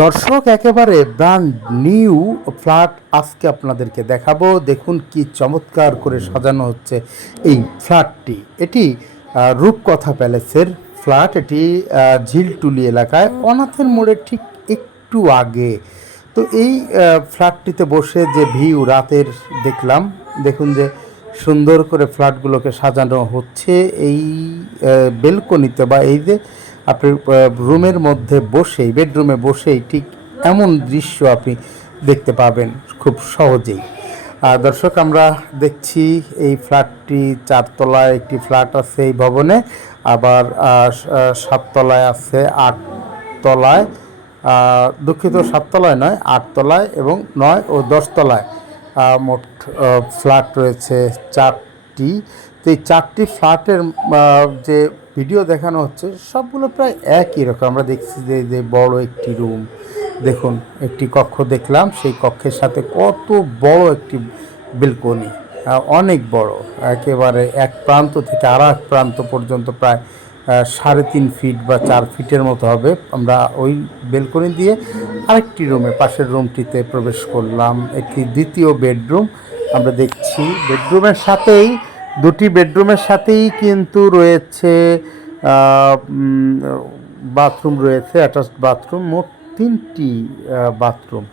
দর্শক, একেবারে brand new flat আজকে আপনাদেরকে দেখাবো। দেখুন কি চমৎকার করে সাজানো হচ্ছে এই ফ্ল্যাটটি এটি রূপকথা প্যালেসের ফ্ল্যাট এটি ঝিলটুলি এলাকায়, অনাথের মোড়ে ঠিক একটু আগে। তো এই ফ্ল্যাটটিতে বসে যে ভিউ রাতের দেখলাম, দেখুন যে সুন্দর করে ফ্ল্যাটগুলোকে সাজানো হচ্ছে। এই বেলকনিতে বা এই যে আপনি রুমের মধ্যে বসেই, বেডরুমে বসেই ঠিক এমন দৃশ্য আপনি দেখতে পাবেন খুব সহজেই। আর দর্শক, আমরা দেখছি এই ফ্ল্যাটটি চারতলায় একটি ফ্ল্যাট আছে এই ভবনে, আবার সাততলায় আছে আটতলায় দুঃখিত সাততলায় নয়, আটতলায় এবং নয় ও দশতলায় মোট ফ্ল্যাট রয়েছে চারটি। তো এই চারটি ফ্ল্যাটের যে ভিডিও দেখানো হচ্ছে, সবগুলো প্রায় একই রকম। আমরা দেখছি যে যে বড় একটি রুম, দেখুন, একটি কক্ষ দেখলাম, সেই কক্ষের সাথে কত বড় একটি বেলকনি অনেক বড়, একেবারে এক প্রান্ত থেকে আর এক প্রান্ত পর্যন্ত প্রায় সাড়ে তিন ফিট বা চার ফিটের মতো হবে। আমরা ওই বেলকনি দিয়ে আরেকটি রুমে, পাশের রুমটিতে প্রবেশ করলাম, একটি দ্বিতীয় বেডরুম। আমরা দেখছি, বেডরুমের সাথেই দুটি বেডরুমের সাথেই কিন্তু রয়েছে বাথরুম রয়েছে অ্যাটাচড বাথরুম মোট তিনটি বাথরুম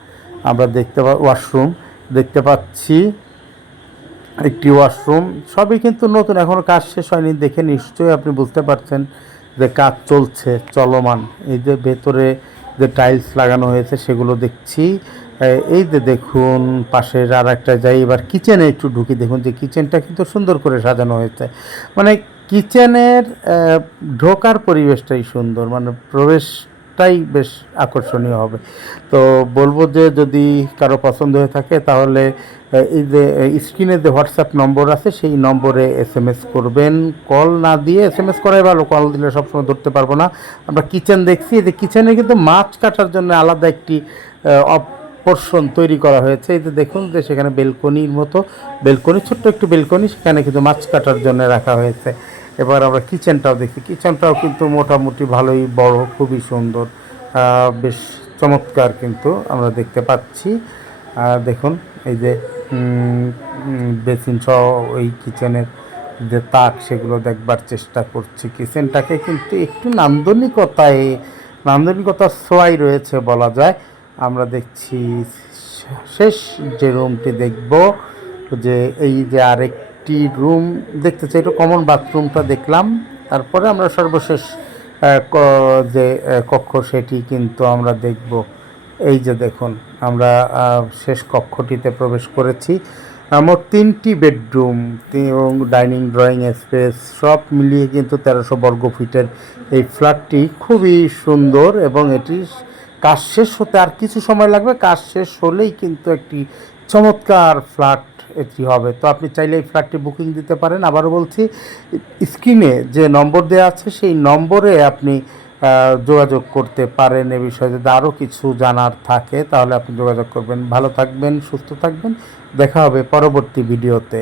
আমরা দেখতে পা ওয়াশরুম দেখতে পাচ্ছি। একটি ওয়াশরুম সবই কিন্তু নতুন এখনও কাজ শেষ হয়নি, দেখে নিশ্চয়ই আপনি বুঝতে পারছেন যে কাজ চলছে, চলমান। এই যে ভেতরে যে টাইলস লাগানো হয়েছে, সেগুলো দেখছি। এই যে দেখুন, পাশের আর একটা যাই, এবার কিচেনে একটু ঢুকি, দেখুন যে কিচেনটা কিন্তু সুন্দর করে সাজানো হয়েছে। মানে কিচেনের ঢোকার পরিবেশটাই সুন্দর মানে প্রবেশটাই বেশ আকর্ষণীয় হবে। তো বলব যে যদি কারও পছন্দ হয়ে থাকে, তাহলে এই যে স্ক্রিনে যে হোয়াটসঅ্যাপ নম্বর আছে, সেই নম্বরে এস এম এস করবেন। কল না দিয়ে এস এম এস করাই ভালো কল দিলে সবসময় ধরতে পারব না। আমরা কিচেন দেখছি যে কিচেনে কিন্তু মাছ কাটার জন্য আলাদা একটি পোর্শন তৈরি করা হয়েছে। এই যে দেখুন যে সেখানে বেলকনির মতো, বেলকনি, ছোট্ট একটু বেলকনি, সেখানে কিন্তু মাছ কাটার জন্য রাখা হয়েছে। এবার আমরা কিচেনটাও দেখি। কিচেনটাও কিন্তু মোটামুটি ভালোই বড়, খুবই সুন্দর বেশ চমৎকার কিন্তু আমরা দেখতে পাচ্ছি। দেখুন এই যে বেসিন সহ ওই কিচেনের যে তাক, সেগুলো দেখবার চেষ্টা করছি। কিচেনটাকে কিন্তু একটু নান্দনিকতায়, নান্দনিকতার সোয়াই রয়েছে বলা যায়। আমরা দেখছি, শেষ যে রুমটি দেখব, যে এই যে আরেকটি রুম দেখতে চাই, একটু কমন বাথরুমটা দেখলাম। তারপরে আমরা সর্বশেষ যে কক্ষ সেটি কিন্তু আমরা দেখব। এই যে দেখুন, আমরা শেষ কক্ষটিতে প্রবেশ করেছি। আমার তিনটি বেডরুম, এবং ডাইনিং, ড্রয়িং স্পেস সব মিলিয়ে কিন্তু তেরোশো বর্গ ফিটের এই ফ্ল্যাটটি খুবই সুন্দর, এবং এটি কাজ শেষ হতে আর কিছু সময় লাগবে। কাজ শেষ হলেই কিন্তু একটি চমৎকার ফ্ল্যাট এটি হবে। তো আপনি চাইলে এই ফ্ল্যাটটি বুকিং দিতে পারেন। আবারও বলছি, স্ক্রিনে যে নম্বর দেওয়া আছে, সেই নম্বরে আপনি যোগাযোগ করতে পারেন এ বিষয়ে। যদি আরও কিছু জানার থাকে, তাহলে আপনি যোগাযোগ করবেন। ভালো থাকবেন, সুস্থ থাকবেন। দেখা হবে পরবর্তী ভিডিওতে।